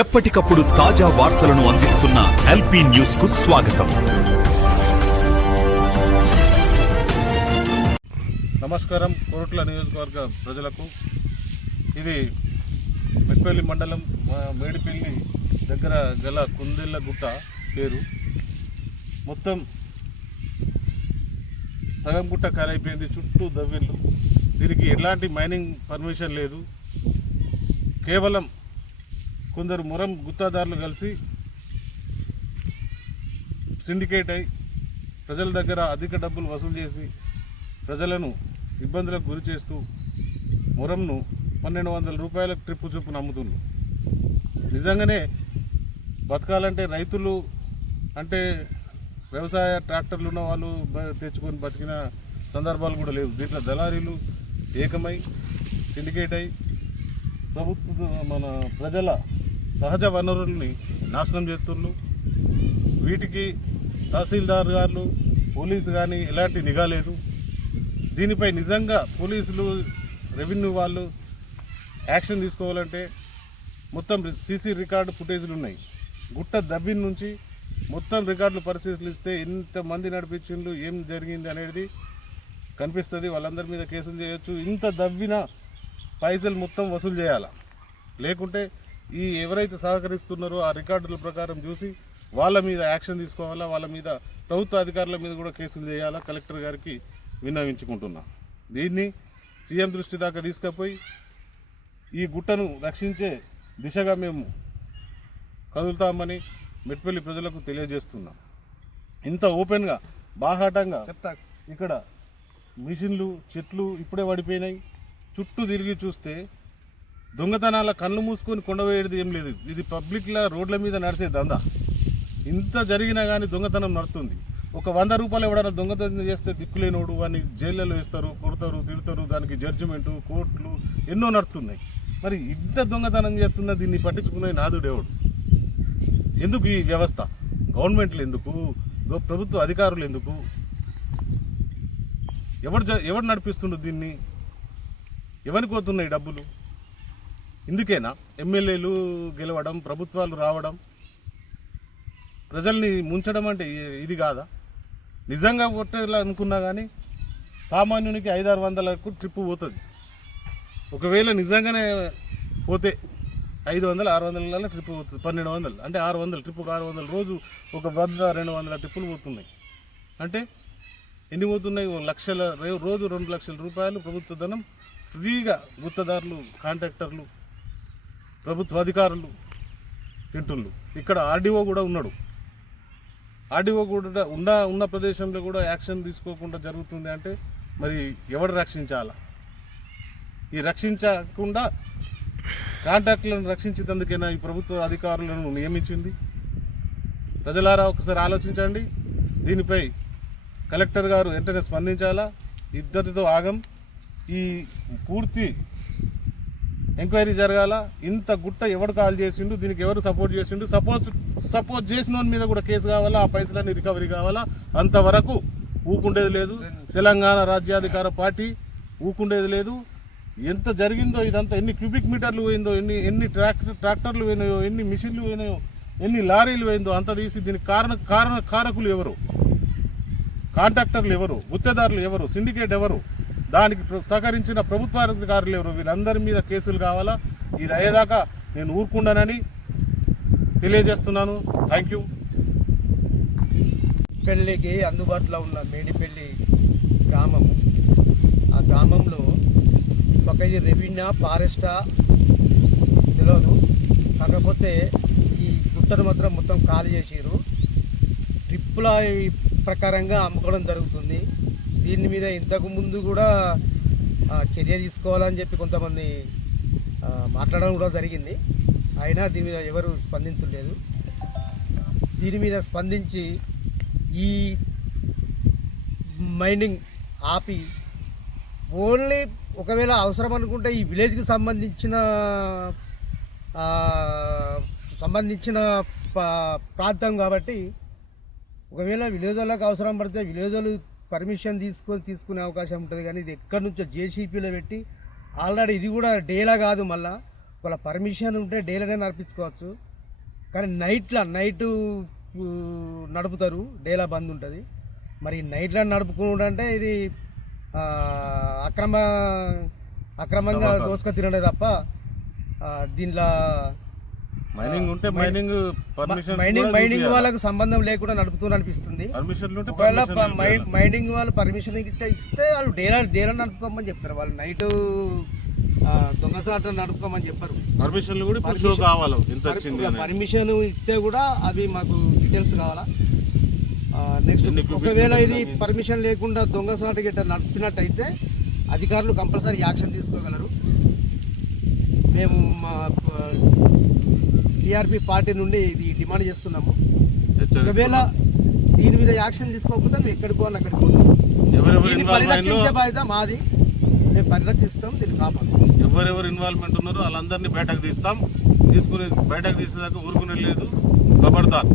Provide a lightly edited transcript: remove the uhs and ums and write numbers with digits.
ఎప్పటికప్పుడు తాజా వార్తలను అందిస్తున్న ఎల్పీ న్యూస్ కు స్వాగతం. నమస్కారం. కోరుట్ల నియోజకవర్గ ప్రజలకు ఇది మెట్పల్లి మండలం మేడిపల్లి దగ్గర గల కుందిళ్ళ గుట్ట పేరు. మొత్తం సగం గుట్ట కాలైపోయింది. చుట్టూ దవ్విళ్ళు. దీనికి ఎలాంటి మైనింగ్ పర్మిషన్ లేదు. కేవలం కొందరు మురం గుత్తాదారులు కలిసి సిండికేట్ అయి ప్రజల దగ్గర అధిక డబ్బులు వసూలు చేసి ప్రజలను ఇబ్బందులకు గురి చేస్తూ మురంను 1200 రూపాయలకు ట్రిప్పు చొప్పున అమ్ముతున్నారు. నిజంగానే బతకాలంటే రైతులు అంటే వ్యవసాయ ట్రాక్టర్లు ఉన్న వాళ్ళు తెచ్చుకొని బతికిన సందర్భాలు కూడా లేవు. దీంట్లో దళారీలు ఏకమై సిండికేట్ అయి మన ప్రజల సహజ వనరుల్ని నాశనం చేస్తున్నారు. వీటికి తహసీల్దార్ గారు పోలీసు కానీ ఎలాంటి నిఘా లేదు. దీనిపై నిజంగా పోలీసులు రెవెన్యూ వాళ్ళు యాక్షన్ తీసుకోవాలంటే మొత్తం సీసీ రికార్డు ఫుటేజ్లు ఉన్నాయి. గుట్ట దవ్విన నుంచి మొత్తం రికార్డులు పరిశీలిస్తే ఎంతమంది నడిపించిండ్రు, ఏం జరిగింది అనేది కనిపిస్తుంది. వాళ్ళందరి మీద కేసులు చేయొచ్చు. ఇంత దవ్విన పైసలు మొత్తం వసూలు చేయాలా, లేకుంటే ఈ ఎవరైతే సహకరిస్తున్నారో ఆ రికార్డుల ప్రకారం చూసి వాళ్ళ మీద యాక్షన్ తీసుకోవాలా. వాళ్ళ మీద ప్రభుత్వ అధికారుల మీద కూడా కేసులు చేయాలా. కలెక్టర్ గారికి విన్నవించుకుంటున్నా. దీన్ని సీఎం దృష్టి దాకా తీసుకుపోయి ఈ గుట్టను రక్షించే దిశగా మేము కదులుతామని మెట్పల్లి ప్రజలకు తెలియజేస్తున్నాం. ఇంత ఓపెన్గా బాహాటంగా ఇక్కడ మిషన్లు చెట్లు ఇప్పుడే పడిపోయినాయి. చుట్టూ తిరిగి చూస్తే దొంగతనాల కళ్ళు మూసుకొని కొండవేయడం ఏం లేదు. ఇది పబ్లిక్లా రోడ్ల మీద నడిచే దందా. ఇంత జరిగినా కానీ దొంగతనం నడుతుంది. ఒక 100 రూపాయలు ఎవడైనా దొంగతనం చేస్తే దిక్కులేనోడు అని జైళ్ళలో వేస్తారు, కొడతారు, తిడతారు. దానికి జడ్జిమెంటు, కోర్టులు ఎన్నో నడుస్తున్నాయి. మరి ఇంత దొంగతనం చేస్తున్నా దీన్ని పట్టించుకునే నాదుడేవాడు? ఎందుకు ఈ వ్యవస్థ? గవర్నమెంట్లు ఎందుకు? ప్రభుత్వ అధికారులు ఎందుకు? ఎవరు నడిపిస్తుండ్రు దీన్ని? ఎవరికి పోతున్నాయి డబ్బులు? ఇందుకేనా ఎమ్మెల్యేలు గెలవడం, ప్రభుత్వాలు రావడం, ప్రజల్ని ముంచడం అంటే ఇది కాదా? నిజంగా కొట్టాలనుకున్నా కానీ సామాన్యునికి 500-600కు ట్రిప్పు పోతుంది. ఒకవేళ నిజంగానే పోతే 500-600 ట్రిప్పు పోతుంది. 1200 అంటే 600 ట్రిప్పుకు 600 రోజు ఒక 100-200 ట్రిప్పులు పోతున్నాయి. అంటే ఎన్ని పోతున్నాయి? రోజు 2 లక్షల రూపాయలు ప్రభుత్వ ధనం ఫ్రీగా గుత్తదారులు, కాంట్రాక్టర్లు, ప్రభుత్వ అధికారులు తింటున్నారు. ఇక్కడ ఆర్డీఓ కూడా ఉన్నాడు. ఆర్డీఓ కూడా ఉన్న ప్రదేశంలో కూడా యాక్షన్ తీసుకోకుండా జరుగుతుంది. అంటే మరి ఎవరు రక్షించాలా? ఈ రక్షించకుండా కాంట్రాక్టులను రక్షించేందుకైనా ఈ ప్రభుత్వ అధికారులను నియమించింది. ప్రజలారా ఒకసారి ఆలోచించండి. దీనిపై కలెక్టర్ గారు వెంటనే స్పందించాలా. ఇద్దరితో ఆగం. ఈ పూర్తి ఎంక్వైరీ జరగాల. ఇంత గుట్ట ఎవడు కాల్ చేసిండు, దీనికి ఎవరు సపోర్ట్ చేసిండు, సపోర్ట్ చేసిన మీద కూడా కేసు కావాలా, ఆ పైసలన్నీ రికవరీ కావాలా. అంతవరకు ఊకుండేది లేదు. తెలంగాణ రాజ్యాధికార పార్టీ ఊకుండేది లేదు. ఎంత జరిగిందో ఇదంతా, ఎన్ని క్యూబిక్ మీటర్లు పోయిందో, ఎన్ని ట్రాక్టర్లు పోయినాయో, ఎన్ని మిషన్లు పోయినాయో, ఎన్ని లారీలు పోయిందో అంత తీసి దీనికి కారకులు ఎవరు? కాంట్రాక్టర్లు ఎవరు? గుత్తేదారులు ఎవరు? సిండికేట్ ఎవరు? దానికి సహకరించిన ప్రభుత్వాధికారులు ఎవరు? వీళ్ళందరి మీద కేసులు కావాలా. ఇది అయ్యేదాకా నేను ఊరుకుండానని తెలియజేస్తున్నాను. Thank you. పెళ్ళికి అందుబాటులో ఉన్న మేడిపల్లి గ్రామము. ఆ గ్రామంలో ఒక రెవెన్యూ ఫారెస్టా తెలియదు. కాకపోతే ఈ గుట్టను మాత్రం మొత్తం ఖాళీ చేసారు. ట్రిప్పుల ప్రకారంగా అమ్ముకోవడం జరుగుతుంది. దీని మీద ఇంతకు ముందు కూడా చర్య తీసుకోవాలని చెప్పి కొంతమంది మాట్లాడడం కూడా జరిగింది. అయినా దీని మీద ఎవరు స్పందించలేదు. దీని మీద స్పందించి ఈ మైనింగ్ ఆపి ఓన్లీ ఒకవేళ అవసరం అనుకుంటే ఈ విలేజ్కి సంబంధించిన ప్రాంతం కాబట్టి ఒకవేళ విలేజ్ వాళ్ళకి అవసరం పడితే విలేజ్ వాళ్ళు పర్మిషన్ తీసుకునే అవకాశం ఉంటుంది. కానీ ఇది ఎక్కడి నుంచో జేసీపీలో పెట్టి ఆల్రెడీ ఇది కూడా డేలా కాదు, మళ్ళీ ఒకవేళ పర్మిషన్ ఉంటే డేలనే నడిపించుకోవచ్చు, కానీ నైటు నడుపుతారు, డేలా బంద్ ఉంటుంది. మరి నైట్లో నడుపుకుంటే ఇది అక్రమంగా దోసుక తినడే తప్ప దీనిలో మైనింగ్ ఉంటే మైనింగ్ పర్మిషన్ మైనింగ్ వాళ్ళకు సంబంధం లేకుండా నడుపుతూ అనిపిస్తుంది. ఒకవేళ మైనింగ్ వాళ్ళు పర్మిషన్ ఇస్తే వాళ్ళు డేలా నడుపుకోమని చెప్తారు. వాళ్ళు నైట్ దొంగసాట నడుపుకోమని చెప్పారు. పర్మిషన్లు కూడా ఇప్పుడు షో కావాలి, ఎంత వచ్చింది అని. పర్మిషన్ ఇస్తే కూడా అవి మాకు డీటెయిల్స్ కావాలా. నెక్స్ట్ ఒకవేళ ఇది పర్మిషన్ లేకుండా దొంగసాట గిట్ట నడిపినట్టయితే అధికారులు కంపల్సరీ యాక్షన్ తీసుకోగలరు. మేము మా టీఆర్పీ పార్టీ నుండి ఇది డిమాండ్ చేస్తున్నాము. ఒకవేళ దీని మీద యాక్షన్ తీసుకోకపోతే మేము ఎక్కడికి పోవాలి అక్కడికి పోతాం. దీన్ని పరిరక్షించే బాధ్యత మాది, మేము పరిరక్షిస్తాం, దీన్ని కాపాడుతాం. ఎవరెవరు ఇన్వాల్వ్మెంట్ ఉన్నారో వాళ్ళందరినీ బయటకు తీస్తాం. తీసుకుని బయటకు తీసేదాకా ఊరుకునే లేదు. ఖబర్దార్.